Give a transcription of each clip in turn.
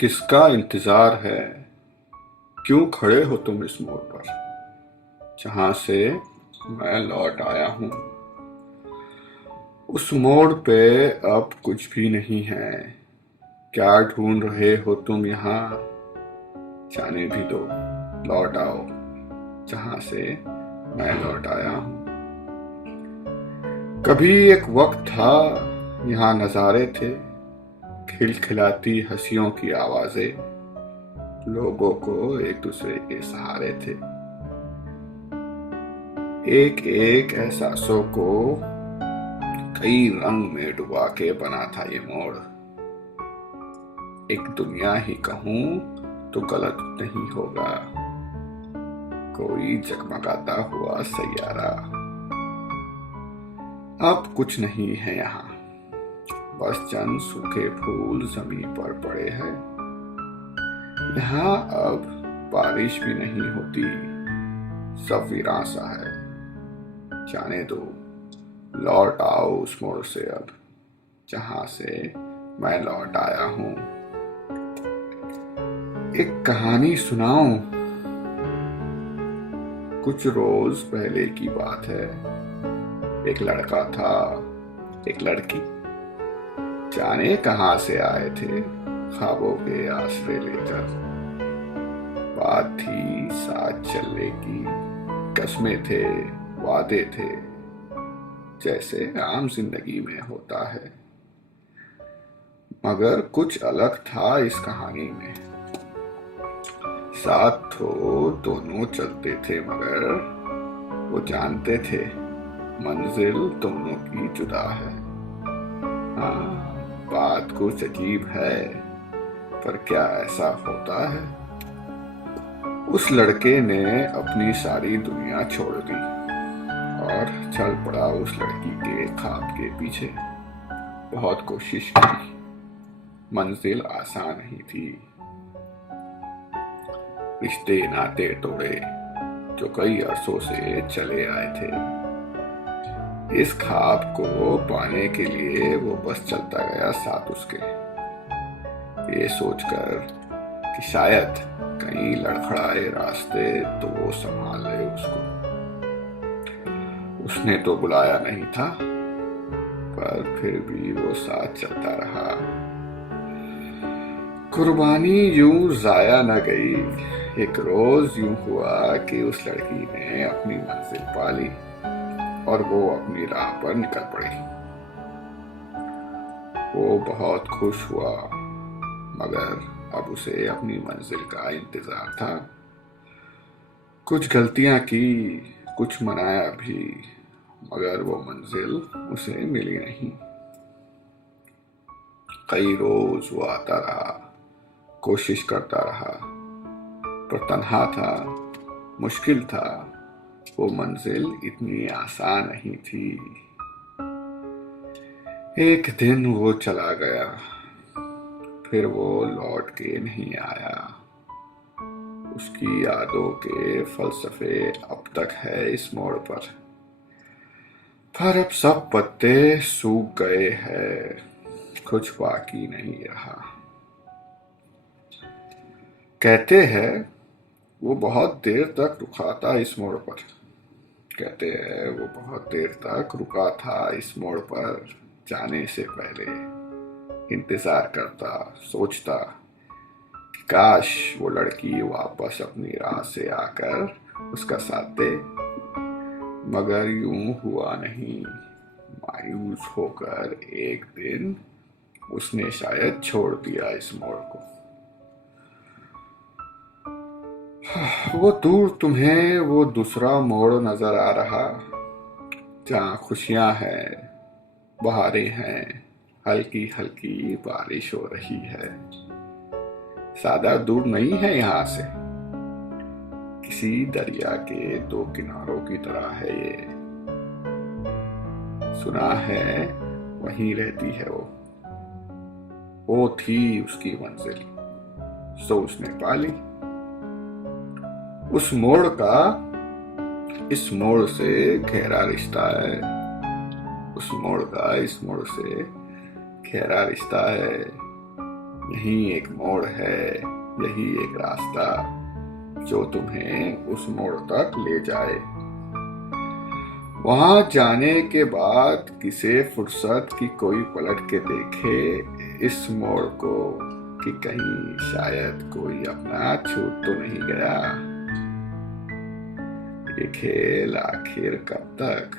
किसका इंतजार है? क्यों खड़े हो तुम इस मोड़ पर, जहां से मैं लौट आया हूं? उस मोड़ पे अब कुछ भी नहीं है। क्या ढूंढ रहे हो तुम यहाँ? जाने भी दो, लौट आओ जहां से मैं लौट आया हूं। कभी एक वक्त था, यहाँ नजारे थे, खिलखिलाती हंसियों की आवाजें, लोगों को एक दूसरे के सहारे थे। एक एक एहसासों को कई रंग में डुबा के बना था ये मोड़। एक दुनिया ही कहूं तो गलत नहीं होगा, कोई जगमगाता हुआ सैयारा। अब कुछ नहीं है यहाँ, बस चंद सूखे फूल जमीन पर पड़े हैं। यहाँ अब बारिश भी नहीं होती, सब वीरान सा है। जाने दो, लौट आओ उस मोड़ से अब, जहां से मैं लौट आया हूं। एक कहानी सुनाऊं? कुछ रोज पहले की बात है। एक लड़का था, एक लड़की, जाने कहां से आए थे ख्वाबों के आसरे लेकर। बात थी साथ चलने की, कस्में थे, वादे थे, जैसे आम जिंदगी में होता है। मगर कुछ अलग था इस कहानी में। साथ तो दोनों चलते थे, मगर वो जानते थे मंजिल दोनों की जुदा है। हाँ, बात कुछ अजीब है, पर क्या ऐसा होता है? उस लड़के ने अपनी सारी दुनिया छोड़ दी और चल पड़ा उस लड़की के ख्वाब के पीछे। बहुत कोशिश की, मंजिल आसान नहीं थी। रिश्ते नाते तोड़े जो कई अरसों से चले आए थे। इस ख्वाब को पाने के लिए वो बस चलता गया साथ उसके, ये सोचकर कि शायद कहीं लड़खड़ाए रास्ते तो वो संभाल ले उसको। उसने तो बुलाया नहीं था, पर फिर भी वो साथ चलता रहा। कुर्बानी यूं जाया न गई। एक रोज यूं हुआ कि उस लड़की ने अपनी मंजिल पा ली और वो अपनी राह पर निकल पड़ी। वो बहुत खुश हुआ, मगर अब उसे अपनी मंजिल का इंतजार था। कुछ गलतियां की, कुछ मनाया भी, मगर वो मंजिल उसे मिली नहीं। कई रोज वो आता रहा, कोशिश करता रहा, पर तन्हा था, मुश्किल था। वो मंजिल इतनी आसान नहीं थी। एक दिन वो चला गया, फिर वो लौट के नहीं आया। उसकी यादों के फलसफे अब तक है इस मोड़ पर अब सब पत्ते सूख गए हैं, कुछ बाकी नहीं रहा। कहते हैं वो बहुत देर तक रुका था इस मोड़ पर। कहते हैं वो बहुत देर तक रुका था इस मोड़ पर जाने से पहले। इंतजार करता, सोचता कि काश वो लड़की वापस अपनी राह से आकर उसका साथ दे। मगर यूं हुआ नहीं। मायूस होकर एक दिन उसने शायद छोड़ दिया इस मोड़ को। वो दूर तुम्हें वो दूसरा मोड़ नजर आ रहा, जहाँ खुशियां हैं, बहारें हैं, हल्की हल्की बारिश हो रही है। ज्यादा दूर नहीं है यहाँ से, किसी दरिया के दो किनारों की तरह है ये। सुना है वहीं रहती है वो थी उसकी मंजिल, सो उसने पा ली। उस मोड़ का इस मोड़ से गहरा रिश्ता है। उस मोड़ का इस मोड़ से गहरा रिश्ता है। यही एक मोड़ है, यही एक रास्ता जो तुम्हें उस मोड़ तक ले जाए। वहां जाने के बाद किसे फुर्सत की कोई पलट के देखे इस मोड़ को कि कहीं शायद कोई अपना छूट तो नहीं गया। ये खेल आखिर कब तक,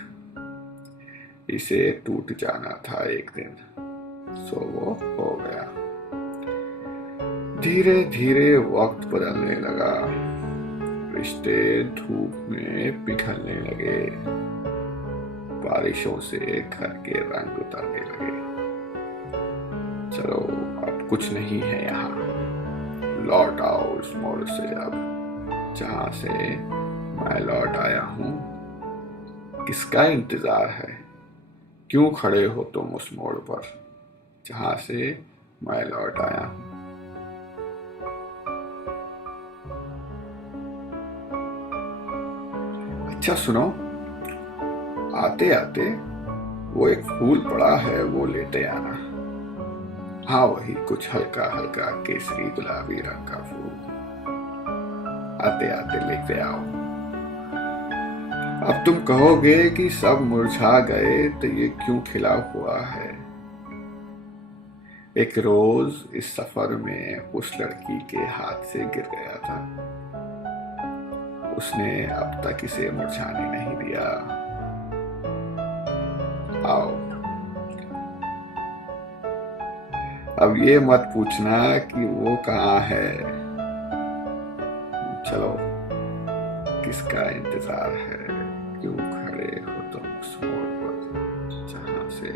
इसे टूट जाना था एक दिन, सो वो हो गया। धीरे धीरे वक्त बदलने लगा, रिश्ते धूप में पिघलने लगे, बारिशों से घर के रंग उतरने लगे। चलो अब कुछ नहीं है यहाँ, लौट आओ उस मोड़ से अब, जहां से मैं लौट आया हूं। किसका इंतजार है, क्यों खड़े हो तुम उस मोड़ पर जहां से मैं लौट आया हूं। अच्छा सुनो, आते आते वो एक फूल पड़ा है, वो लेते आना। हाँ वही कुछ हल्का हल्का केसरी गुलाबी रंग का फूल, आते आते लेते आओ। अब तुम कहोगे कि सब मुरझा गए तो ये क्यों खिला हुआ है। एक रोज इस सफर में उस लड़की के हाथ से गिर गया था, उसने अब तक इसे मुरझाने नहीं दिया। आओ, अब ये मत पूछना कि वो कहाँ है। चलो, किसका इंतजार है, क्यों खड़े हो तुम उस मोड़ पर जहां से